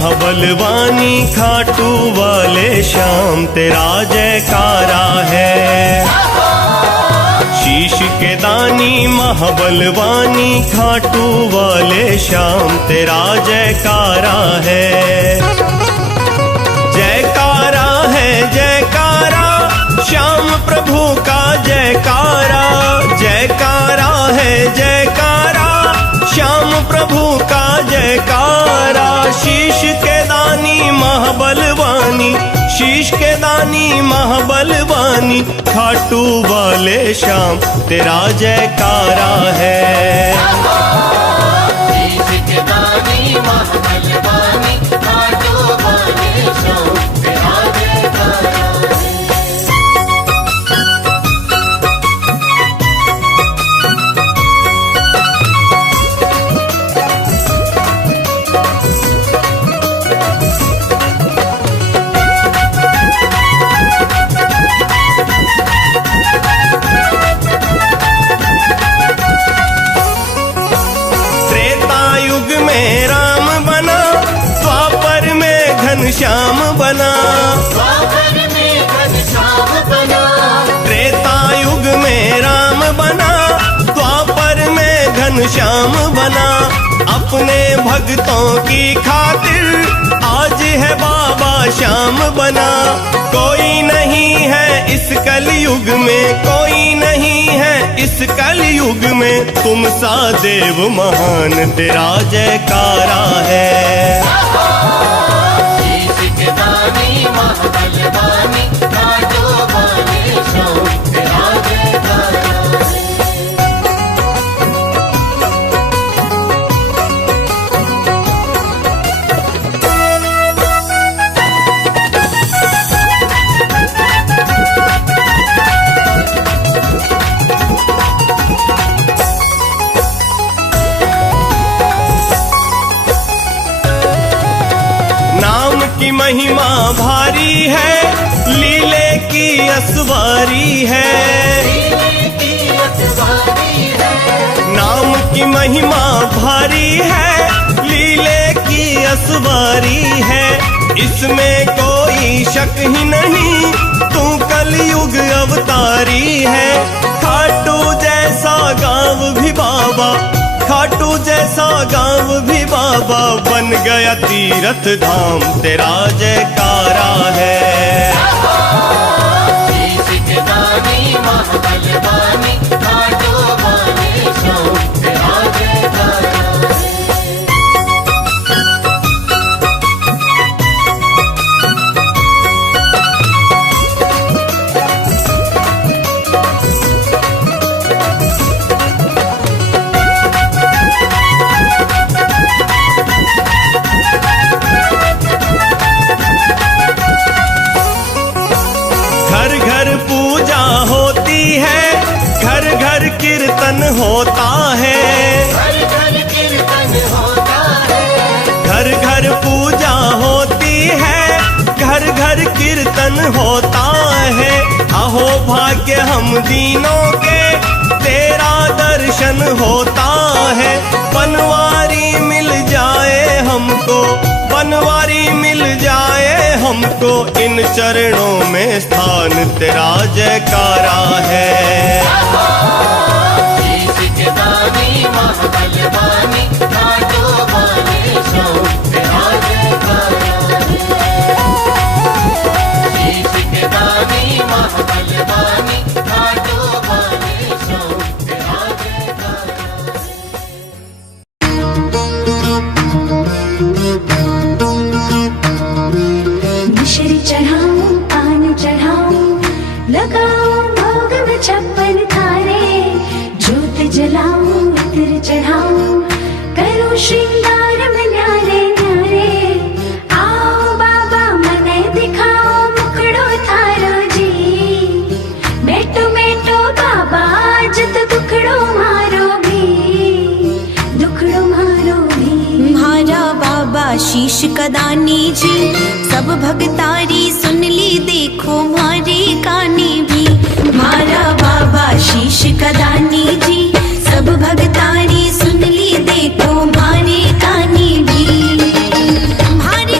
महाबलवानी खाटू वाले श्याम तेरा जयकारा है। शीश के दानी महाबलवानी खाटू वाले श्याम तेरा जयकारा है। जयकारा है जयकारा श्याम प्रभु का जयकारा। जयकारा है जयकारा श्याम प्रभु का जयकारा। शीश के दानी महाबलवानी, शीश के दानी महाबलवानी खाटू वाले श्याम तेरा जयकारा है। शीश के दानी महाबलवानी खाटू वाले श्याम तेरा जयकारा है। श्याम बना, द्वापर में घनश्याम बना। त्रेता युग में राम बना, द्वापर में घनश्याम बना। अपने भक्तों की खातिर आज है बाबा श्याम बना। कोई नहीं है इस कलयुग में, कोई नहीं है इस कलयुग में तुम सा देव महान तेरा जयकारा है। दानी महाबलवानी खाटू वाले श्याम तेरा जयकारा है। की महिमा भारी है, लीले की असवारी है। लीले की असवारी है। नाम की महिमा भारी है, लीले की असवारी है। इसमें कोई शक ही नहीं तू कलयुग अवतारी है। खाटू जैसा गाँव भी बाबा, खाटू जैसा गाँव भी बाबा बन गया तीर्थ धाम तेरा जयकारा है। शीश के दानी महाबलवानी खाटू वाले श्याम तेरा जयकारा है। घर घर पूजा होती है, घर घर कीर्तन होता है। घर घर कीर्तन होता है। घर घर पूजा होती है, घर घर कीर्तन होता है। अहो भाग्य हम दीनों के तेरा दर्शन होता है। बनवारी मिल जाए हमको, बनवारी मिल जाए हमको, इन चरणों में स्थान तेरा जयकारा है। शीश के दानी महाबलवानी खाटू वाले श्याम तेरा जयकारा है। शीश के दानी महाबलवानी खाटू वाले श्याम तेरा जयकारा है। मिश्री चढ़ाऊं पान चढ़ाऊं, लगाऊं भोग में 56 थारे। ज्योत जलाऊं इत्र चढ़ाऊं, करूं श्रृंगार में न्यारे न्यारे। आओ बाबा मने दिखाओ मुखड़ो थारो जी। मेटो मेटो बाबा आज तो दुखड़ो मारो भी, दुखड़ो मारो भी। म्हारा बाबा शीश कदानी जी, सब भगतारी सुन ली देखो मारी कानी भी। म्हारा बाबा शीश कदानी जी, सब भगतारी सुन ली देखो मारी कानी भी। म्हारी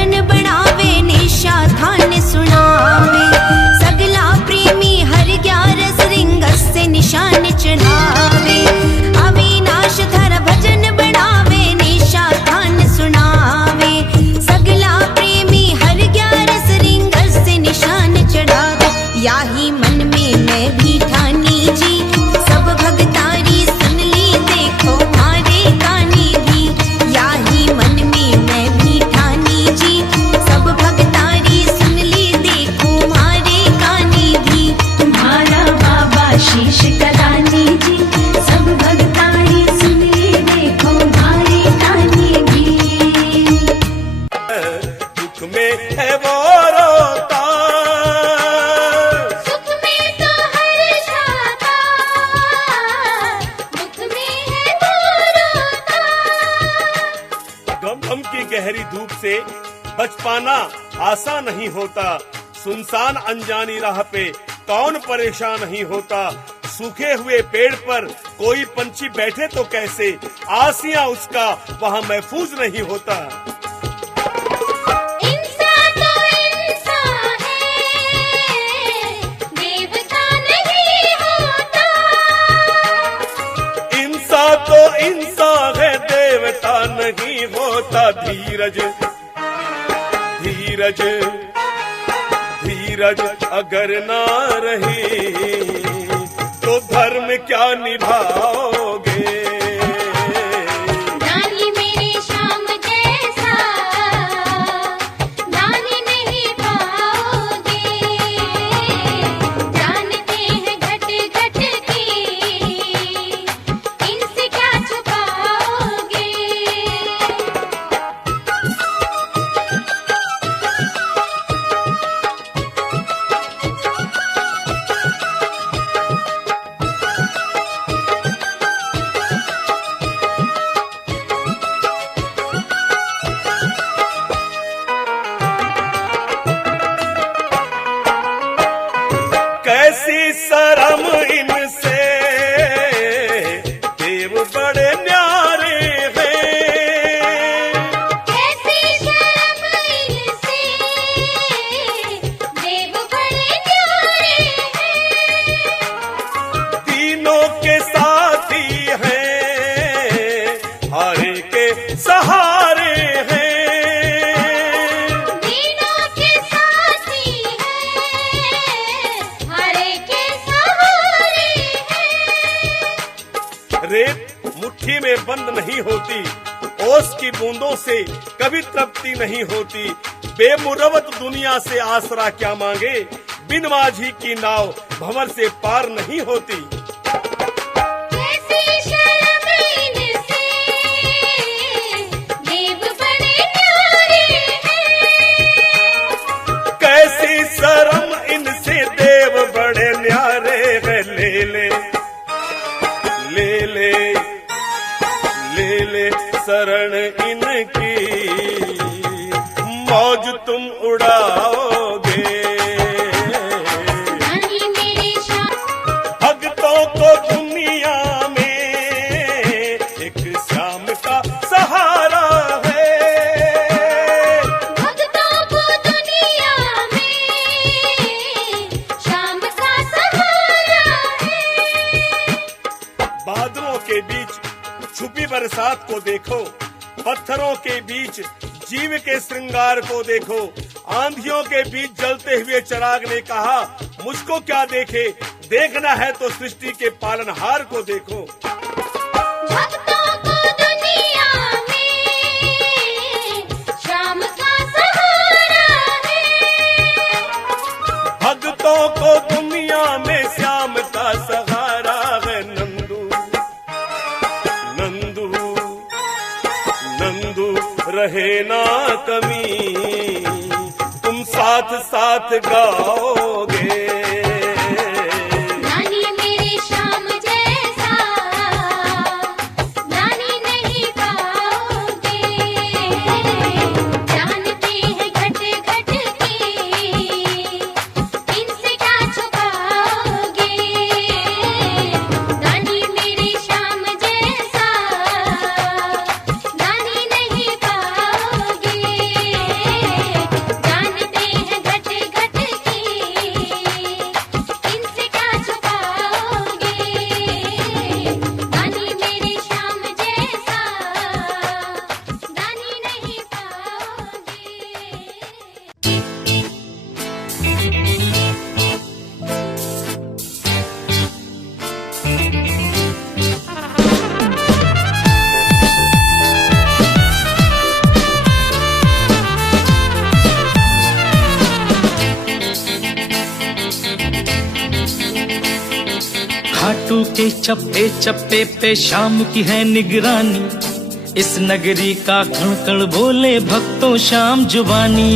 भजन बनावे निशा थान सुनावे सगला प्रेमी हर 11 रिंग से निशान चढ़ावे अविनाश धर भजन बनावे निशा थान सुनावे सगला प्रेमी हर 11 रिंग से निशान चढ़ावे याही मन में मैं भी ठानी जी सब भगतारी सुन ली देखो मारे कानी भी याही मन में मैं भी ठानी जी सब भगतारी सुन ली देखो मारे कानी भी तुम्हारा बाबा शीश कदानी जी सब भगतारी सुन ली देखो मारे कानी भी दुख में है वो रोता, सुख में तो हर्षाता दुख में है वो रोता गम गम की गहरी धूप से बच पाना आसान नहीं होता। सुनसान अनजानी राह पे कौन परेशान नहीं होता। सूखे हुए पेड़ पर कोई पंछी बैठे तो कैसे, आसियां उसका वहाँ महफूज नहीं होता। इंसान तो इंसान है देवता नहीं होता इंसान तो इंसान है देवता नहीं होता। धीरज धीरज धीरज अगर ना रही तो धर्म क्या निभाओगे। दानी मेरे श्याम जैसा दानी नहीं पाओगे जानते हैं घट घट की इनसे क्या छुपाओगे। कैसी शर्म इनसे देव बड़े न्यारे हैं। कैसी शर्म इनसे देव बड़े न्यारे हैं तीनों के साथी हैं हरे के सहारे हैं। तीनों के साथी हैं हरे के सहारे हैं। रेत मुट्ठी में बंद नहीं होती, ओस की बूंदों से कभी तृप्ति नहीं होती। बेमुरवत दुनिया से आसरा क्या मांगे, बिन माझी की नाव भंवर से पार नहीं होती। कैसी शर्म इनसे देव बड़े न्यारे हैं कैसी शर्म इनसे देव बड़े न्यारे हैं। ले ले ले ले ले ले शरण इनकी मौज तुम उड़ाओगे। दानी मेरे श्याम भक्तों को दुनिया में एक श्याम का सहारा है। भक्तों को दुनिया में श्याम का सहारा है। बादलों के बीच छुपी बरसात को देखो, पत्थरों के बीच जीव के श्रृंगार को देखो। आंधियों के बीच जलते हुए चिराग ने कहा मुझको क्या देखे, देखना है तो सृष्टि के पालनहार को देखो। भक्तों को दुनिया में श्याम का सहारा है। भक्तों को दुनिया में श्याम का सहारा है। नंदू नंदू नंदू रहे ना कमी, तुम साथ साथ गाओगे। दानी मेरे श्याम जैसा दानी नहीं पाओगे जानते हैं घट घट की इनसे क्या छुपाओगे। दानी मेरे श्याम जैसा दानी नहीं पाओगे घाटों के चप्पे चप्पे पे शाम की है निगरानी, इस नगरी का कण कण बोले भक्तों शाम जुबानी।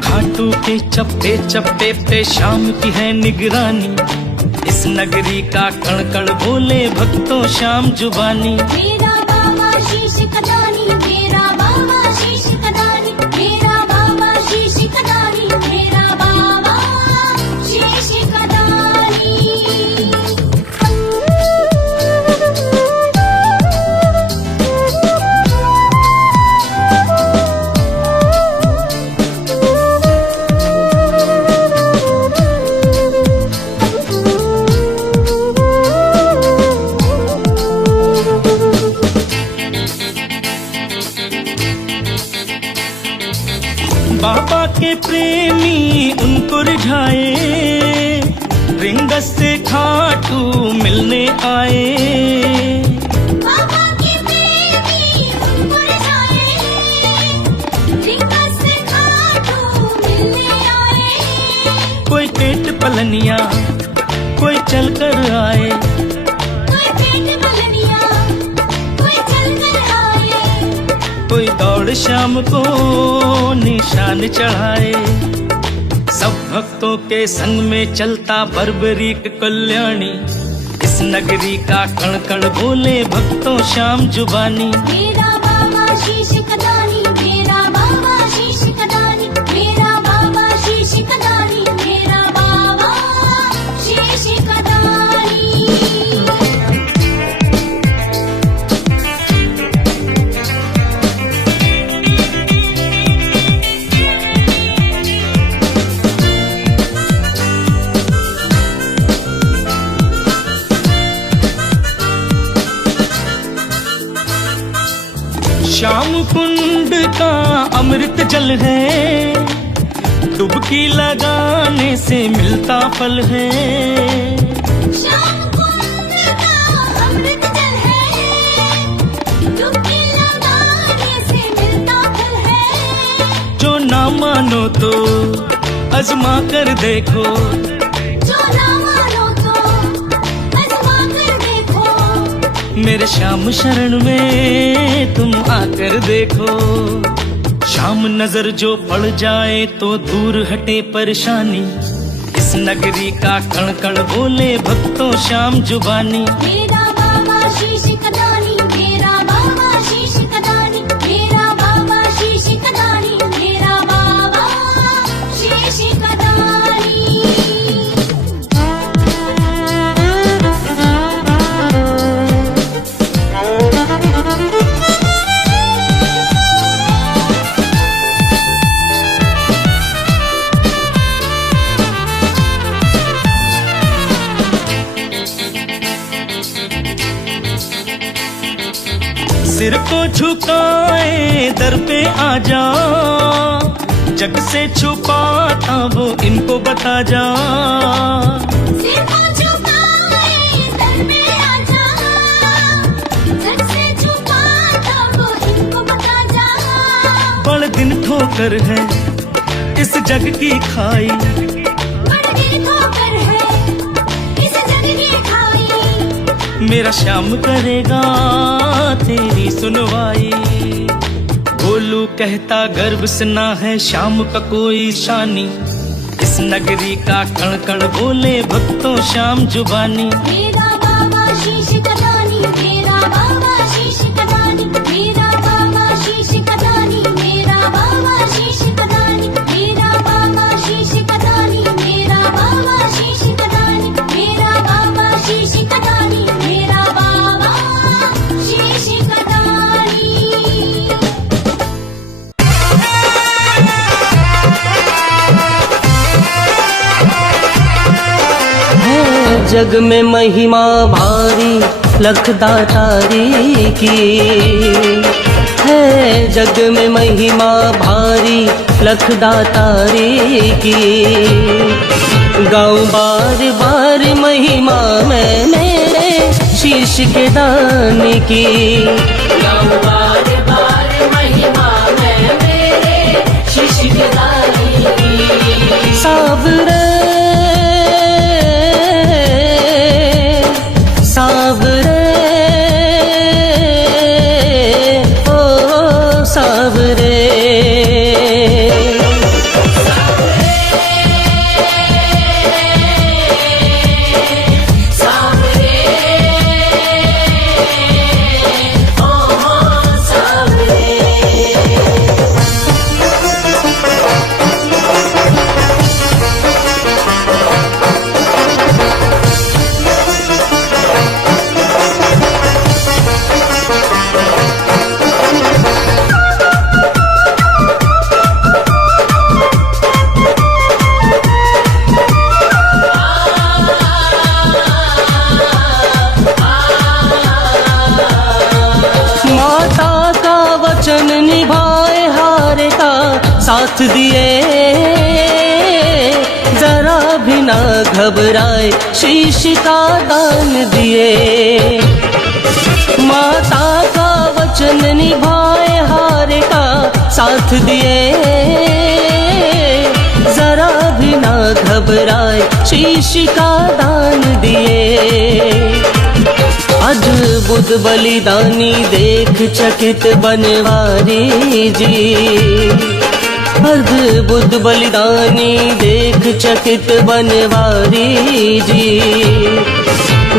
घाटों के चप्पे चप्पे पे शाम की है निगरानी, इस नगरी का कण कण बोले भक्तों शाम जुबानी। मेरा बाबा शीश कदानी, मेरा बाबा शीश कदानी, मेरा बाबा शीश कदानी, मेरा बाबा शीश कदानी। बाबा के प्रेमी उनको रिझाए, रिंगस से खाटू मिलने आए। बाबा के प्रेमी उनको रिझाए, रिंगस से खाटू मिलने आए। कोई पेट पलनिया कोई चल कर आए, कोई पेट बलनिया, कोई चल कर आए। कोई दौड़ शाम को निशान चढ़ाए। सब भक्तों के संग में चलता बर्बरीक कल्याणी, इस नगरी का कण कण बोले भक्तों शाम जुबानी। मेरा बाबा शीश कदानी, मेरा बाबा शीश कदानी, मेरा बाबा शीश कदानी, मेरा बाबा शीश कदानी। श्याम कुंड का अमृत जल है, डुबकी लगाने से मिलता फल है। श्याम कुंड का अमृत जल है, डुबकी लगाने से मिलता फल है। जो ना मानो तो आजमा कर देखो, जो ना मानो तो आजमा कर देखो। मेरे श्याम शरण में तुम आकर देखो। शाम नजर जो पड़ जाए तो दूर हटे परेशानी, इस नगरी का कण कण बोले भक्तों शाम जुबानी। मेरा बाबा शीश कदानी, मेरा बाबा शीश कदानी, मेरा बाबा शीश कदानी, मेरा बाबा शीश कदानी। सिर को झुकाए दर पे आ जा, जग से छुपाता वो इनको बता जा। सिर को झुकाए दर पे आ जा, जग से छुपाता वो इनको बता जा। बड़ दिन ठोकर है इस जग की खाई, बड़ दिन ठोकर है इस जग की खाई। मेरा श्याम करेगा तेरी सुनवाई। भोलू कहता गर्व से ना है श्याम का कोई शानी, इस नगरी का कण कण बोले भक्तों शाम जुबानी। मेरा बाबा शीश कदानी, मेरा बाबा शीश कदानी, मेरा बाबा शीश कदानी, मेरा बाबा शीश कदानी, मेरा बाबा शीश कदानी, मेरा बाबा शीश कदानी, मेरा बाबा शीश कदानी, मेरा बाबा शीश कदानी। जग में महिमा भारी लख दातारी की है, जग में महिमा भारी लख दातारी की। गाऊं बार बार महिमा मैं मेरे शीश के दाने की। गाऊं बार बार महिमा मैं मेरे शीश के दाने की। सावरे साथ दिए, जरा भी ना घबराए शीश का दान दिए। माता का वचन निभाए, हार का साथ दिए, जरा भी ना घबराए शीश का दान दिए। अद्भुत बलिदानी देख चकित बनवारी जी, अद्भुत बलिदानी देख चकित बनवारी जी।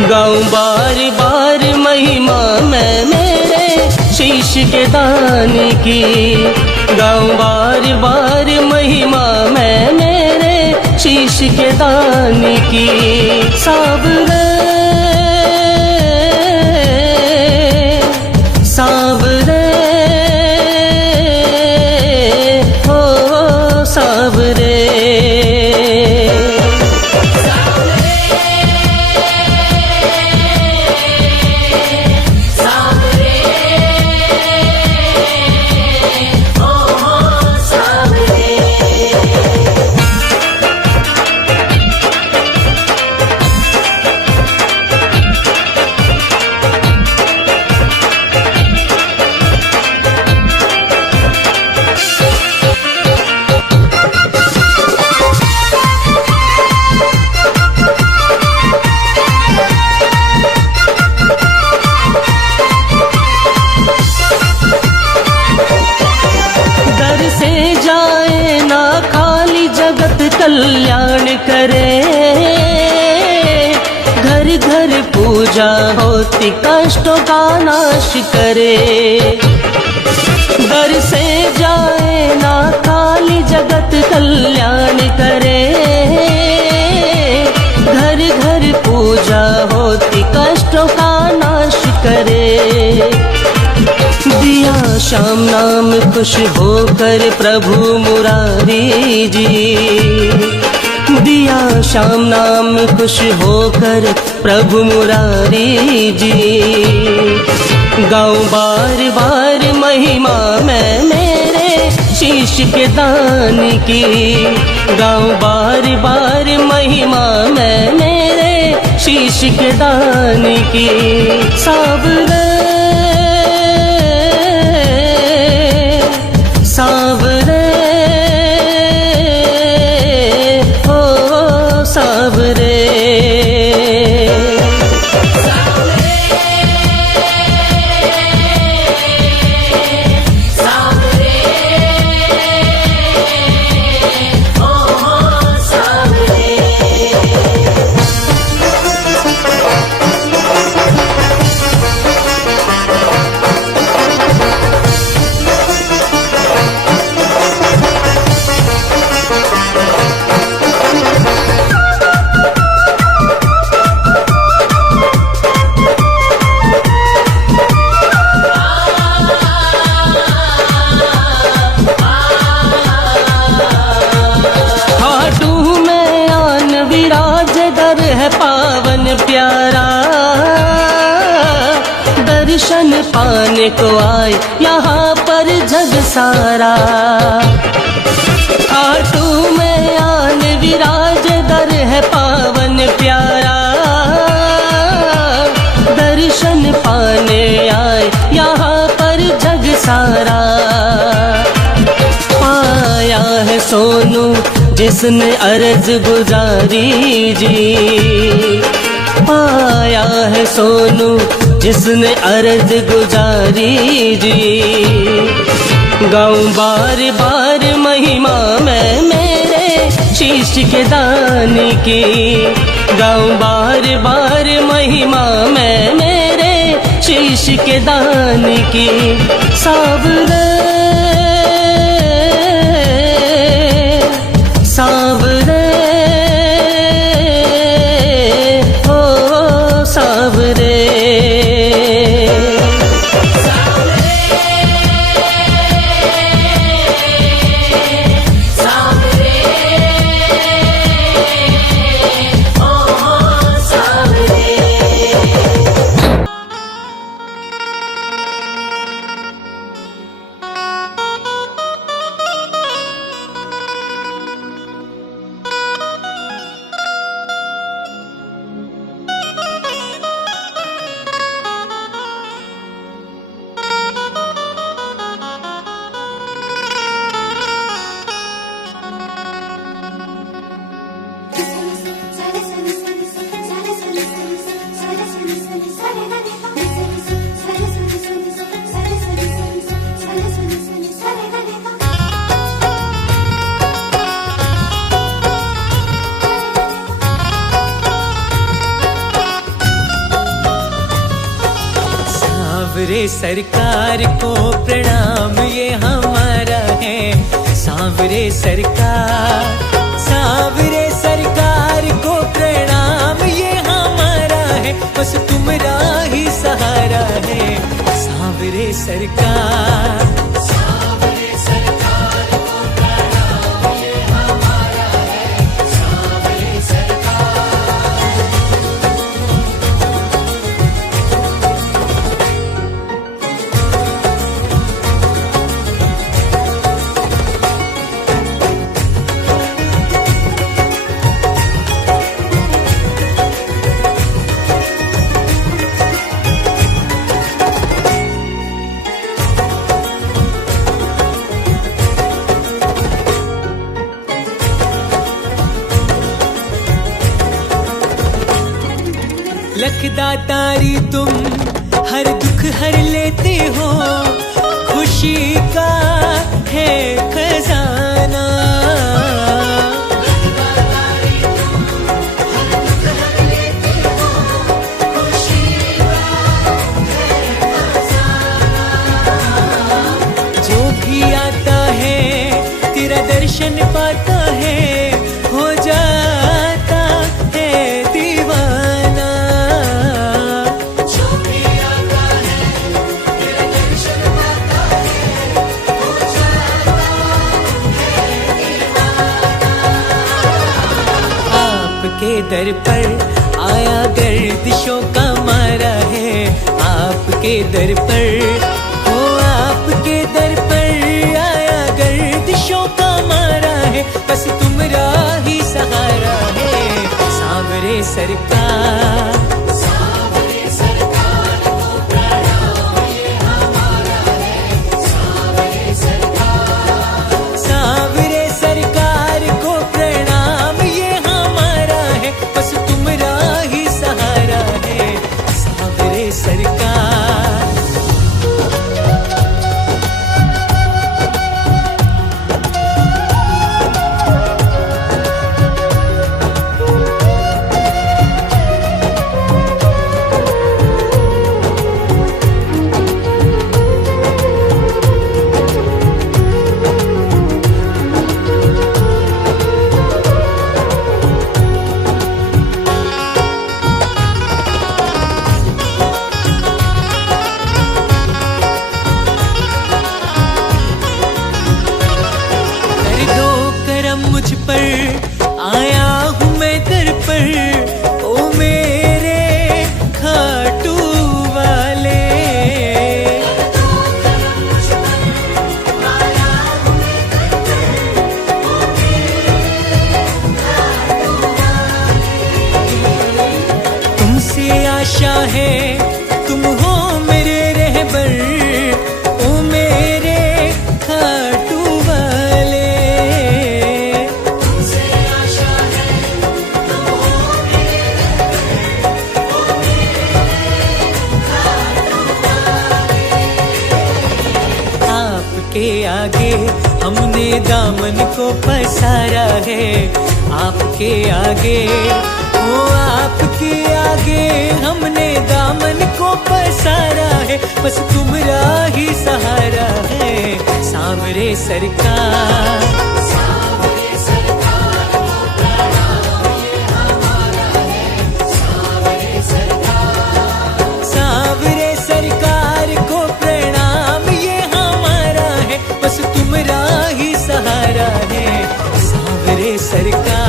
गाऊं बार बार महिमा मैं मेरे शीश के दानी की, गाऊं बार बार महिमा मैं मेरे शीश के दानी की। सावरे सावरे हो सावरे, कल्याण करे, घर घर पूजा होती कष्टों का नाश करे। दर से जाए ना खाली जगत कल्याण करे, घर घर पूजा होती कष्टों का नाश करे। दिया श्याम नाम खुश होकर प्रभु मुरारी जी, दिया श्याम नाम खुश होकर प्रभु मुरारी जी। गाऊं बार बार महिमा मैं मेरे शीश के दान की, गाऊं बार बार महिमा मैं मेरे शीश के दान की। सावरे सावरे हो सावरे, पावन प्यारा दर्शन पाने को आए यहाँ पर जग सारा। खाटू में आन विराज दर है पावन प्यारा, दर्शन पाने आए यहाँ पर जग सारा। पाया है सोनू जिसने अर्ज गुजारी जी, पाया है सोनू जिसने अर्ज गुजारी जी। गाऊं बार बार महिमा मैं मेरे शीश के दान की, गाऊं बार बार महिमा मैं मेरे शीश के दान की। सावरे सावरे हो सावरे, सांवरे सरकार को प्रणाम ये हमारा है। सांवरे सरकार को प्रणाम ये हमारा है। बस तुम्हारा ही सहारा है। सांवरे सरकार को प्रणाम ये हमारा है। सांवरे सरकार। लखदातारी तुम हर दुख हर लेते हो। खुशी का है खजाना। जो भी आता है तेरा दर्शन पाता है, हो जाता है दीवाना। आपके दर पर आया गर्दिशों का मारा है। आपके दर पर हो, आपके दर पर आया गर्दिशों का मारा है। बस तुम्हारा ही सहारा है। सांवरे सरकार को प्रणाम ये हमारा है। सांवरे सरकार। सांवरे सरकार को प्रणाम ये हमारा है। बस तुम्हारा ही सहारा है। सांवरे सरकार। कर दो करम मुझ पर, आया हूँ मैं दर पर। ओ मेरे खाटू वाले। तुमसे आशा है तुम हो मेरे रहबर। ओ मेरे खाटू वाले। आपके आगे हमने दामन को पसारा है। आपके आगे ओ, आपके आगे हमने दामन को पसारा है। बस तुम्हारा ही सहारा है। सांवरे सरकार को प्रणाम ये हमारा है। सांवरे सरकार। सांवरे सरकार को प्रणाम ये हमारा है। बस तुम्हारा ही सहारा है। सांवरे सरकार।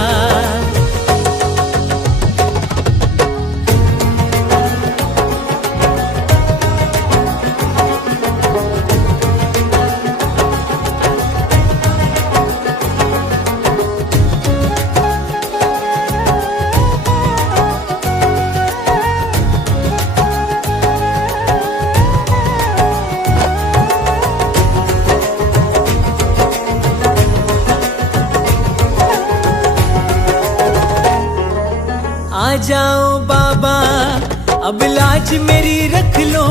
आ जाओ बाबा अब लाज मेरी रख लो।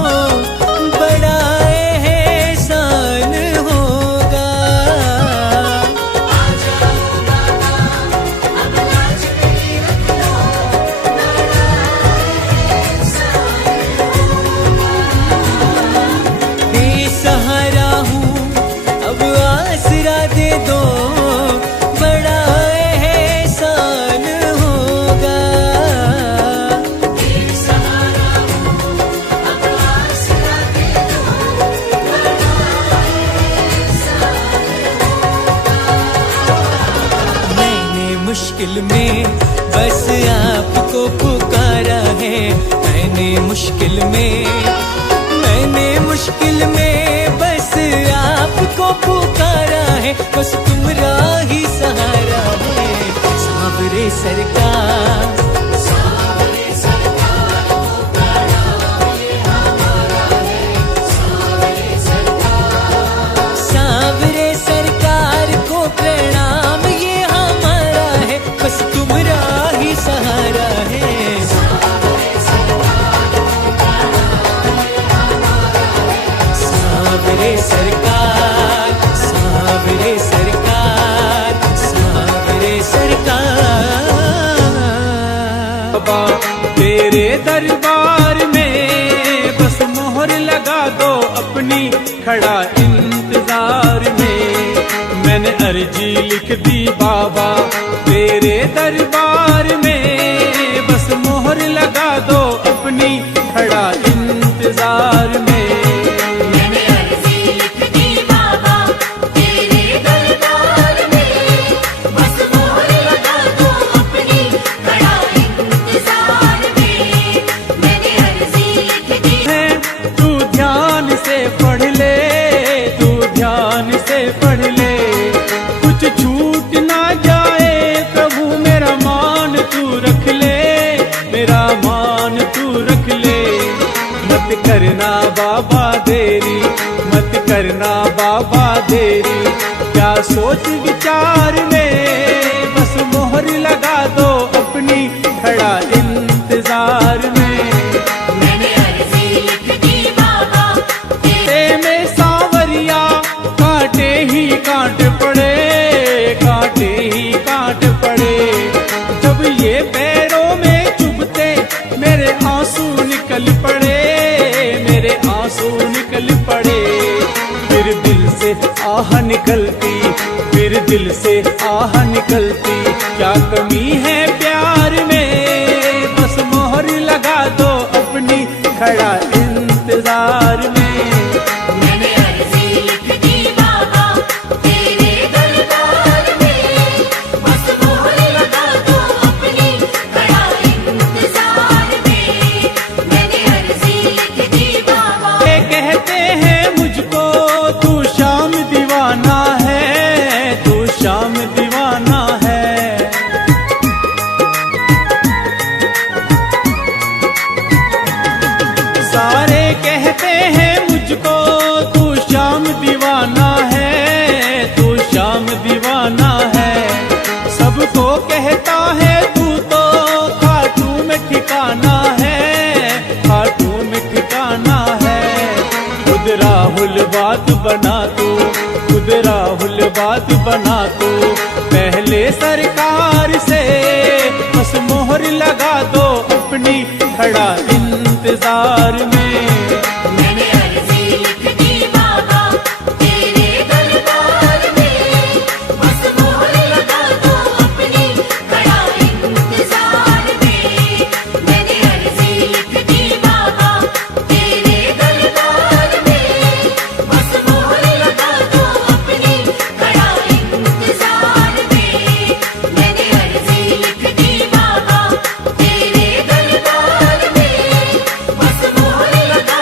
बड़ा एहसान होगा। मुश्किल में बस आपको पुकारा है। मैंने मुश्किल में बस आपको पुकारा है। बस तुम्हारा ही सहारा है सांवरे सरकार। सावरे सरकार को प्रणाम ये हमारा है सावरे सरकार। सांवरे सरकार को प्रणाम ये हमारा है। बस तुम्हारा ही सहारा है। सावरे सरकार को प्रणाम ये हमारा है सांवरे सरकार, सांवरे सरकार, सांवरे सरकार। बाबा तेरे दरबार में बस मोहर लगा दो अपनी, खड़ा इंतजार में मैंने अर्जी लिख दी बाबा। तेरे दरबार में बस मोहर लगा दो अपनी, खड़ा इंतजार में। मैंने अर्जी लिख दी बाबा तेरे दरबार में, बस मोहर लगा दो अपनी, खड़ा इंतजार में। मैंने अर्जी लिख दी है तू ध्यान से पढ़ ले, तू ध्यान से पढ़ ले, कुछ छूट ना जाए प्रभु मेरा मान तू रख ले, मेरा मान तू रख ले। मत करना बाबा देरी, मत करना बाबा देरी, क्या सोच विचार में बस मोहर लगा दो अपनी, खड़ा इंतजार में। मैंने अर्जी लिख दी बाबा ते में सांवरिया कांटे ही कांट पड़े, कांटे ही कांट पड़े। जब ये पैरों में चुभते मेरे आंसू निकल पड़े, मेरे आंसू निकल पड़े। फिर दिल से आह निकलती, फिर दिल से आह निकलती, क्या कमी है प्यार में बस मोहर लगा दो अपनी, खड़ा इंतजार में। मैंने अर्जी लिख दी बाबा तेरे दरबार में, बस मोहर लगा दो अपनी, खड़ा इंतजार में। मैंने अर्जी लिख दी बाबा। ये कहते हैं मुझको तू शाम दीवाना है, तू शाम दीवाना है। सारे कहते हैं मुझको तू शाम दीवाना है, तू शाम दीवाना है। सबको कहता है तू तो खाटू में ठिकाना है, खाटू में ठिकाना है। खुद राहुल बात बना तू, खुद राहुल बात बना तू, पहले सरकार से बस मोहर लगा दो अपनी, खड़ा इंतजार में। मैंने अर्जी लिख दी बाबा तेरे दरबार में, बस मोहर लगा दो अपनी, खड़ा इंतजार में। मैंने अर्जी लिख दी बाबा तेरे दरबार में, बस मोहर लगा दो अपनी, खड़ा इंतजार में। मैंने अर्जी लिख दी बाबा तेरे दरबार में, बस मोहर लगा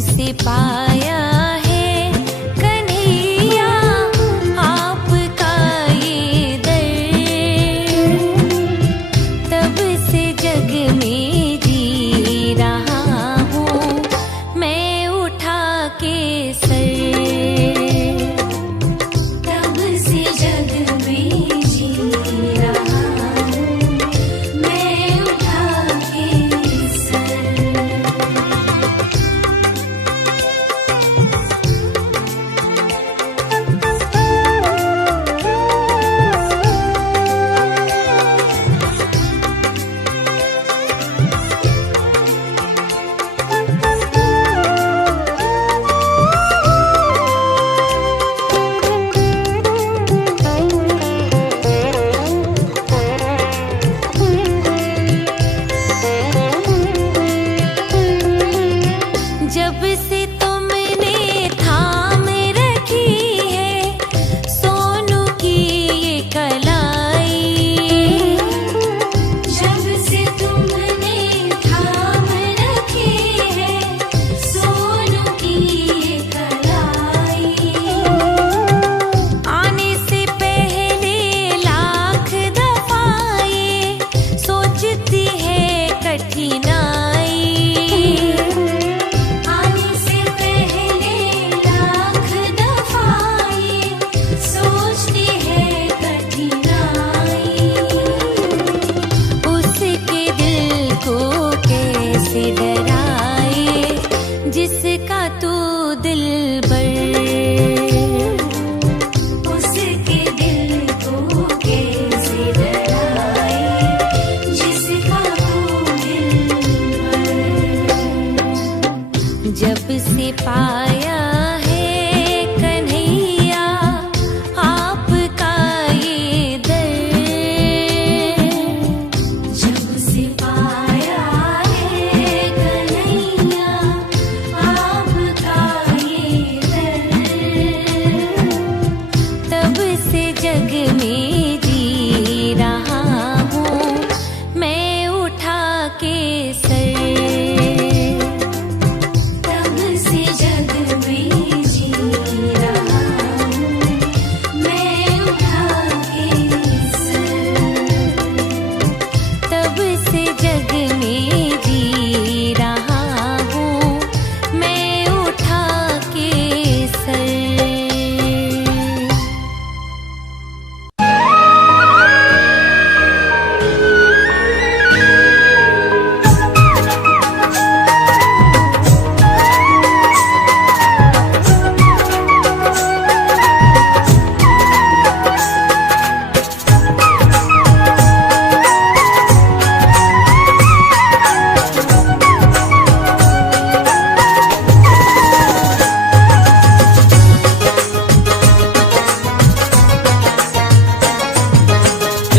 से पाया है कन्हैया आपका ये दर, तब से जग में जी रहा हूँ मैं उठा के सर, तब से जग में जी रहा हूँ मैं उठा के सर। जब से तुमने थाम रखी है सोनू की ये कलाई, जब से तुमने थाम रखी है सोनू की ये कलाई, आने से पहले लाख दफा ये सोचती है कठिनाई, आने से पहले लाख दफा ये सोचती है कठिनाई, उसके दिल को कैसे डराए जिसका तू दिलबर, उसके दिल को कैसे डराए जिसका तू दिलबर। जब से पाया है कन्हैया आपका ये दर, जब से पाया है कन्हैया आपका ये दर, तब से जग में जी रहा हूँ मैं उठा के सर, तब से जग में जी रहा हूँ मैं उठा के सर, तब से जग में जी रहा हूँ मैं उठा के सर।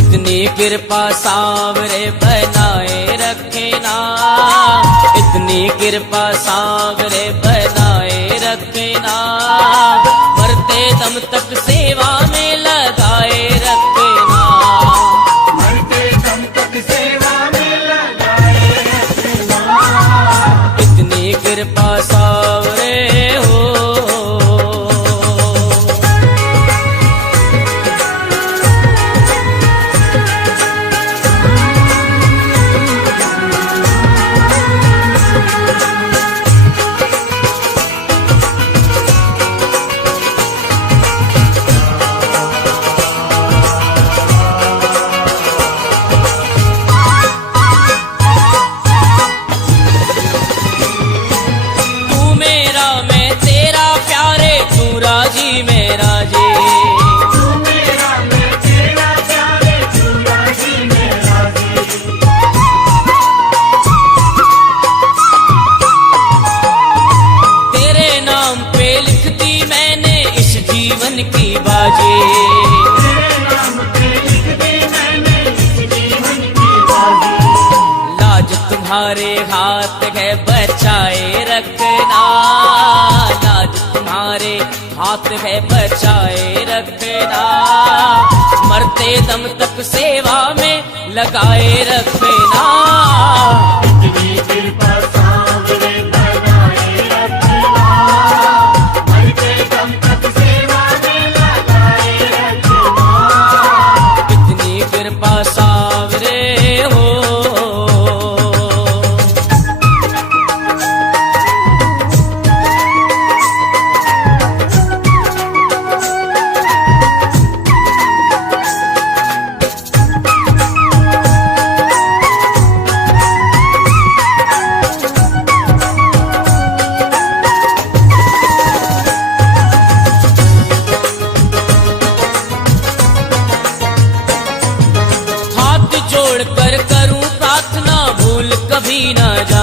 इतनी कृपा सांवरे बनाए रखना, इतनी कृपा सांवरे बनाए रखना, मरते दम तक सेवा में लगाए रखना, मरते दम तक सेवा में लगाए रखना। इतनी कृपा सांवरे हो। तुम्हारे हाथ है बचाए रखना, लाज तुम्हारे हाथ है बचाए रखना, मरते दम तक सेवा में लगाए रखना। इतनी कृपा सांवरे बनाए रखना,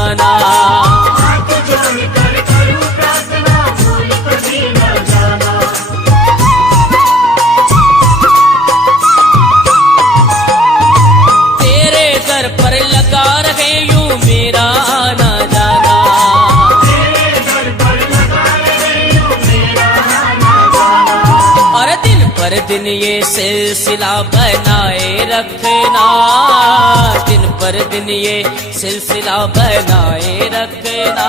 जाना। हाथ जोड़ कर करूं प्रार्थना, भूल कभी न जाना। तेरे दर पर लगा रहे यूं मेरा आना जाना। तेरे दर पर लगा रहे यूं मेरा आना जाना। और दिन पर दिन ये सिलसिला बनाए रखना, दिन पर दिन ये सिलसिला बनाए रखना।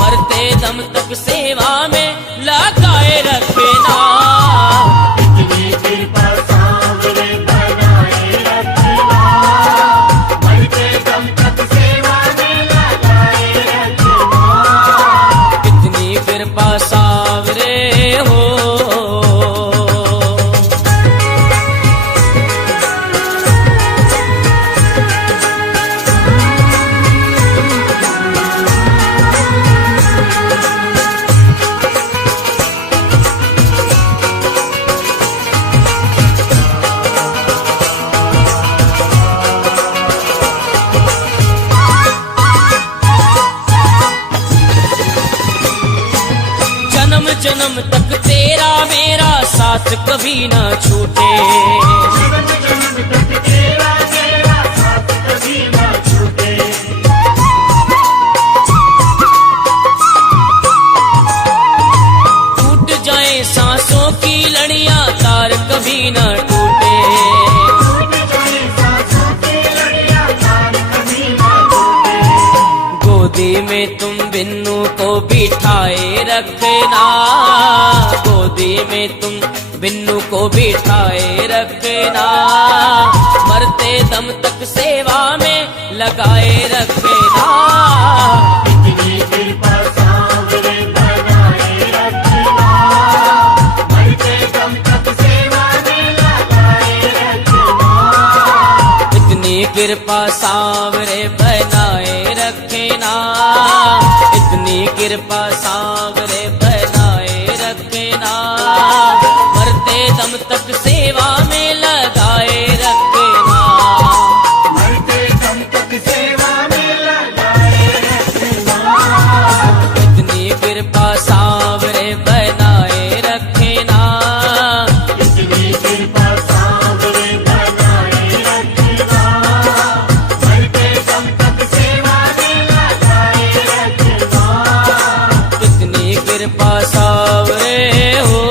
मरते दम तक सेवा में लगाए रखना। इतनी कृपा सांवरे बनाए रखना, मरते दम तक सेवा में लगाए रखना। कितनी कृपा सांवरे हो। जन्म जन्म तक तेरा मेरा साथ कभी ना छूटे। जन्म जन्म तक तेरा मेरा साथ कभी न छूटे। टूट जाए सांसों की लड़ियां, तार कभी ना टूटे। टूट जाए सांसों की लड़ियां, तार कभी न टूटे। गोदी में तुम बिन्नू को बिठाए रखना, गोदी में तुम बिन्नू को बिठाए रखना। मरते दम तक सेवा में लगाए रखना। इतनी कृपा सांवरे बनाए रखना, मरते दम तक सेवा में लगाए रखना। इतनी कृपा सांवरे बनाए रखना, इतनी कृपा सांवरे बनाए रखना। मरते दम तक सेवा में लगाए रखना। मरते दम तक सेवा में लगाए रखना। इतनी कृपा सांवरे बनाए रखना। इतनी कृपा सांवरे बनाए रखना, मरते दम तक सेवा में लगाए रखना। इतनी कृपा सांवरे हो।